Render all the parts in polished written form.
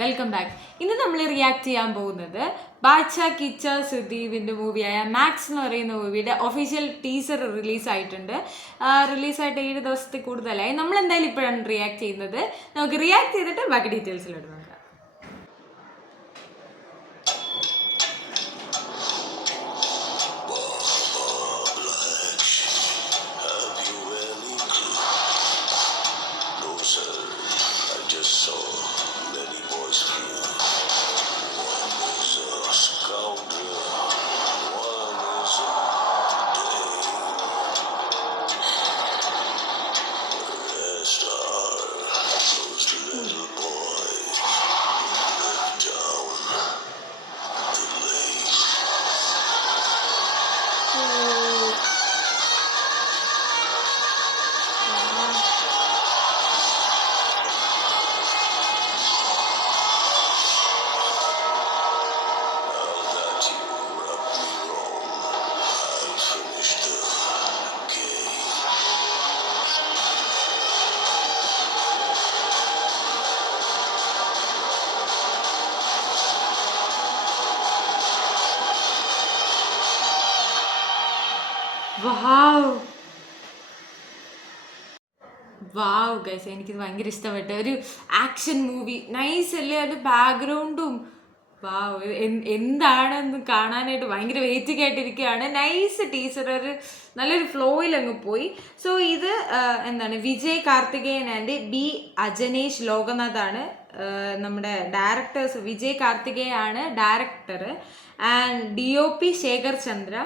Welcome back. ഇന്ന് നമ്മൾ react ചെയ്യാൻ പോകുന്നത് ബാദ്ഷാ കിച്ച സുദീപിൻ്റെ മൂവിയായ മാക്സ് എന്ന് പറയുന്ന മൂവിയുടെ ഒഫീഷ്യൽ ടീസർ റിലീസായിട്ടുണ്ട്. റിലീസായിട്ട് 7 ദിവസത്തിൽ കൂടുതലായി. നമ്മൾ എന്തായാലും ഇപ്പോഴാണ് റിയാക്ട് ചെയ്യുന്നത്. നമുക്ക് റിയാക്ട് ചെയ്തിട്ട് ബാക്കി ഡീറ്റെയിൽസിലോട്ട് നോക്കാം. വാവ് ഗൈസ്, എനിക്കിത് ഭയങ്കര ഇഷ്ടപ്പെട്ടു. ഒരു ആക്ഷൻ മൂവി, നൈസ് അല്ലേ? അത് ബാക്ക്ഗ്രൗണ്ടും വാവ്, എന്താണെന്ന് കാണാനായിട്ട് ഭയങ്കര വെയിറ്റിംഗ് ആയിട്ടിരിക്കുകയാണ്. നൈസ് ടീച്ചർ, ഒരു നല്ലൊരു ഫ്ലോയിൽ അങ്ങ് പോയി. സോ ഇത് എന്താണ്, വിജയ് കാർത്തികേയൻ ആൻഡ് ബി അജനേഷ് ലോകനാഥാണ് നമ്മുടെ ഡയറക്ടേഴ്സ്. വിജയ് കാർത്തികേയാണ് director and DOP Shekhar Chandra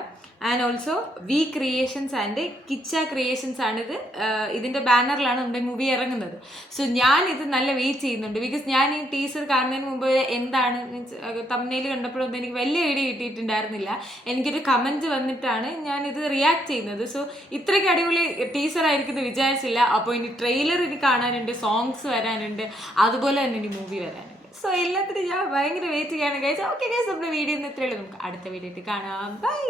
and also V creations and Kiccha creations ആണിത്. ഇതിൻ്റെ ബാനറിലാണ് നമ്മുടെ മൂവി ഇറങ്ങുന്നത്. സോ ഞാൻ ഇത് നല്ല വെയിറ്റ് ചെയ്യുന്നുണ്ട്. ബിക്കോസ് ഞാൻ ഈ ടീസർ കാണുന്നതിന് മുമ്പ് എന്താണ് മീൻസ് തംബ്നെയിൽ കണ്ടപ്പോഴൊന്നും എനിക്ക് വലിയ ഐഡിയ കിട്ടിയിട്ടുണ്ടായിരുന്നില്ല. എനിക്കൊരു കമൻറ്റ് വന്നിട്ടാണ് ഞാനിത് റിയാക്ട് ചെയ്യുന്നത്. സോ ഇത്രയ്ക്ക് അടിപൊളി ടീസർ ആയിരിക്കും വിചാരിച്ചില്ല. അപ്പോൾ ഇനി ട്രെയിലർ ഇനി കാണാനുണ്ട്, സോങ്സ് വരാനുണ്ട്, അതുപോലെ തന്നെ ഇനി മൂവി വരാനുണ്ട്. സോ എല്ലാത്തിനും ഞാൻ ഭയങ്കര വെയിറ്റ് ചെയ്യാണ് ഗൈസ്. ഓക്കെ ഗൈസ്, നമ്മുടെ വീഡിയോ ഇന്ന് ഇത്രയുള്ളൂ. നമുക്ക് അടുത്ത വീഡിയോയിൽ കാണാം. ബൈ.